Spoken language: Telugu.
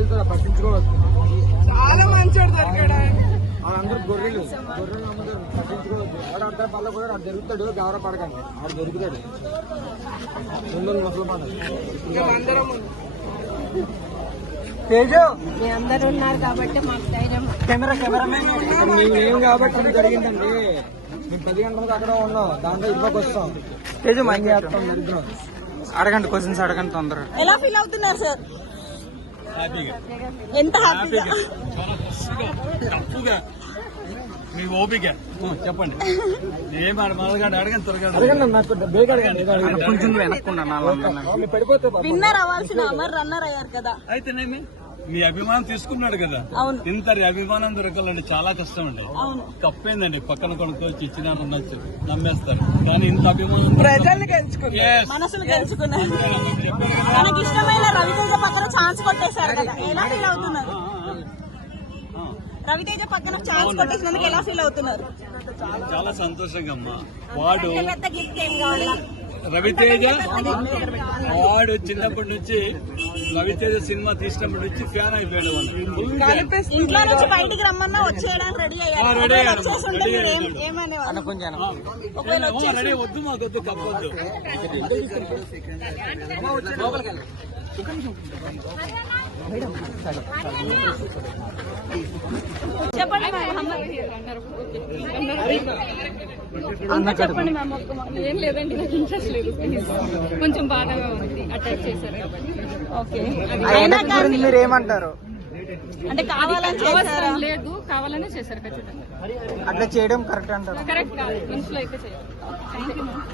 వెళ్తారా పట్టించుకోవచ్చు. చాలా మంచోడు దొరికాడు. అందరూ గొర్రెలు అమ్ముతారు, పట్టించుకోవద్దు. ఆడ అర్థం పళ్ళ కూడా ఆడు దొరుకుతాడు, గౌరవ పడకండి. ఆడు దొరుకుతాడు ముసలి ఇంకా అందరం తేజు మీ అందరు ఉన్నారు కాబట్టి మాకు ధైర్యం. మేమేం కాబట్టి ఇది జరిగిందండి. మేము 10 గంటలకు అక్కడ ఉన్నాం, దాంట్లో ఇబ్బంది వస్తాం. తేజు ఏం చేస్తాం దరిద్రం. అడగండి, క్వశ్చన్స్ అడగండి తొందరగా. ఎలా ఫీల్ అవుతున్నారు సార్? ఎంత హ్యాపీగా? మీ ఓపిక చెప్పండి. ఏం అడగండి త్వరగా అడగండి, నాకు బేగ్ అడగండి. కొంచెం వెనక్కున్నా పడిపోతే విన్నర్ అవ్వాల్సిన అమర్ రన్నర్ అయ్యారు కదా. అయితేనేమి మీ అభిమానం తీసుకున్నాడు కదా. అవును. ఇంతటి అభిమానం దొరకాలండి చాలా కష్టం అండి. అవును. తప్పేందండి, పక్కన కొనుక్కొచ్చి ఇచ్చినా నమ్మచ్చు, నమ్మేస్తారు. కానీ ఇంత అభిమానం ప్రజల్ని గెలుచుకున్నారు, మనసులు గెలుచుకున్నారు. మనకి ఇష్టమైన రవితేజ పక్కన ఛాన్స్ కొట్టేశారు కదా, ఎలా ఫీల్ అవుతున్నారు? రవితేజ పక్కన ఛాన్స్ కొట్టేసినందుకు ఎలా ఫీల్ అవుతున్నారు? చాలా సంతోషంగా అమ్మా. వాడు పెద్ద గిఫ్ట్ ఏం కావాలా? రవితేజ వాడు చిన్నప్పటి నుంచి రవితేజ సినిమా తీసినప్పటి నుంచి ఫ్యాన్ అయిపోయాడు. ఇంట్లో నుంచి బయటికి రమ్మన్నా వచ్చేయడానికి రెడీ అయ్యారు. రెడీ అయ్యాడు. ఒకవేళ వద్దు మాకొద్దు, తప్పొద్దు. చెప్పండి చెప్పండి మ్యామ్. ఏం లేదండి, నాకు ఇంట్రెస్ట్ లేదు. కొంచెం బాధగా ఉంది, అటాక్ చేశారు కాబట్టి. ఓకే. మీరు ఏమంటారు? అంటే కావాలని చేశారా? లేదు, కావాలనే చేశారు ఖచ్చితంగా. అట్లా చేయడం కరెక్ట్ అంటారు? కరెక్ట్ కాదు, మనుషులు అయితే చేయాలి. Thank you ma'am.